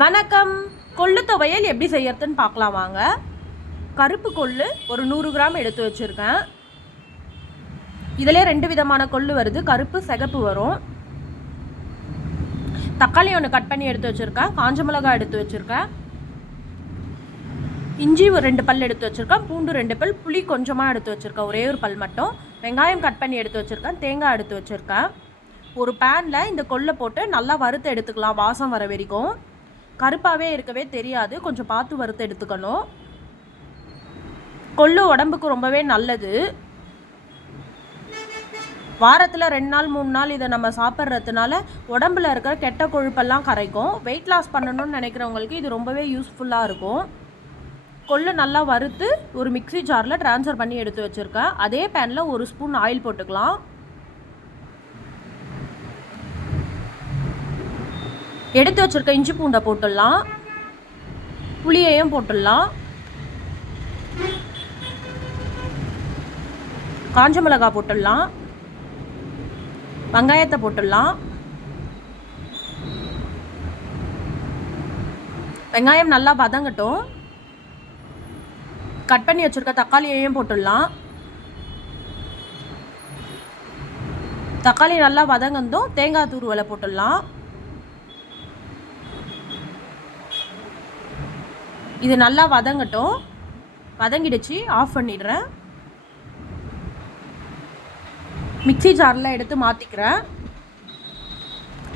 வணக்கம். கொள்ளு துவையல் எப்படி செய்யறதுன்னு பார்க்கலாம் வாங்க. கருப்பு கொள்ளு ஒரு நூறு கிராம் எடுத்து வச்சுருக்கேன். இதிலே ரெண்டு விதமான கொள்ளு வருது. கருப்பு சிகப்பு வரும். தக்காளி ஒன்று கட் பண்ணி எடுத்து வச்சுருக்கேன். காஞ்ச மிளகாய் எடுத்து வச்சுருக்கேன். இஞ்சி ஒரு ரெண்டு பல் எடுத்து வச்சுருக்கேன். பூண்டு ரெண்டு பல் புளி கொஞ்சமாக எடுத்து வச்சுருக்கேன். ஒரே ஒரு பல் மட்டும். வெங்காயம் கட் பண்ணி எடுத்து வச்சுருக்கேன். தேங்காய் எடுத்து வச்சுருக்கேன். ஒரு பேனில் இந்த கொள்ளை போட்டு நல்லா வறுத்து எடுத்துக்கலாம். வாசம் வர வரைக்கும். கருப்பாகவே இருக்கவே தெரியாது. கொஞ்சம் பார்த்து வறுத்து எடுத்துக்கணும். கொள்ளு உடம்புக்கு ரொம்பவே நல்லது. வாரத்தில் ரெண்டு நாள் மூணு நாள் இதை நம்ம சாப்பிட்றதுனால உடம்புல இருக்கிற கெட்ட கொழுப்பெல்லாம் கரைக்கும். வெயிட் லாஸ் பண்ணணும்னு நினைக்கிறவங்களுக்கு இது ரொம்பவே யூஸ்ஃபுல்லாக இருக்கும். கொள்ளு நல்லா வறுத்து ஒரு மிக்ஸி ஜாரில் ட்ரான்ஸ்ஃபர் பண்ணி எடுத்து வச்சுருக்கேன். அதே பேனில் ஒரு ஸ்பூன் ஆயில் போட்டுக்கலாம். எடுத்து வச்சுருக்க இஞ்சி பூண்டை போட்டுடலாம். புளியையும் போட்டுடலாம். காஞ்ச மிளகாய் போட்டுடலாம். வெங்காயத்தை போட்டுடலாம். வெங்காயம் நல்லா வதங்கட்டும். கட் பண்ணி வச்சுருக்க தக்காளியையும் போட்டுடலாம். தக்காளி நல்லா வதங்கந்தும் தேங்காய் தூருவலை போட்டுடலாம். இது நல்லா வதங்கட்டும். வதங்கிடுச்சு. ஆஃப் பண்ணிடுறேன். மிக்சி ஜாரில் எடுத்து மாற்றிக்கிறேன்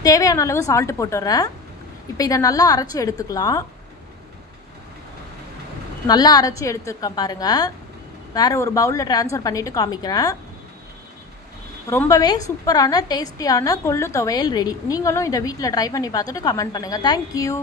தேவையான அளவு சால்ட்டு போட்டுடுறேன். இப்போ இதை நல்லா அரைச்சி எடுத்துக்கலாம். நல்லா அரைச்சி எடுத்துருக்கேன் பாருங்கள் வேறு ஒரு பவுலில் ட்ரான்ஸ்ஃபர் பண்ணிவிட்டு காமிக்கிறேன். ரொம்பவே சூப்பரான டேஸ்டியான கொள்ளு துவையல் ரெடி நீங்களும் இதை வீட்டில் ட்ரை பண்ணி பார்த்துட்டு கமெண்ட் பண்ணுங்கள் தேங்க்யூ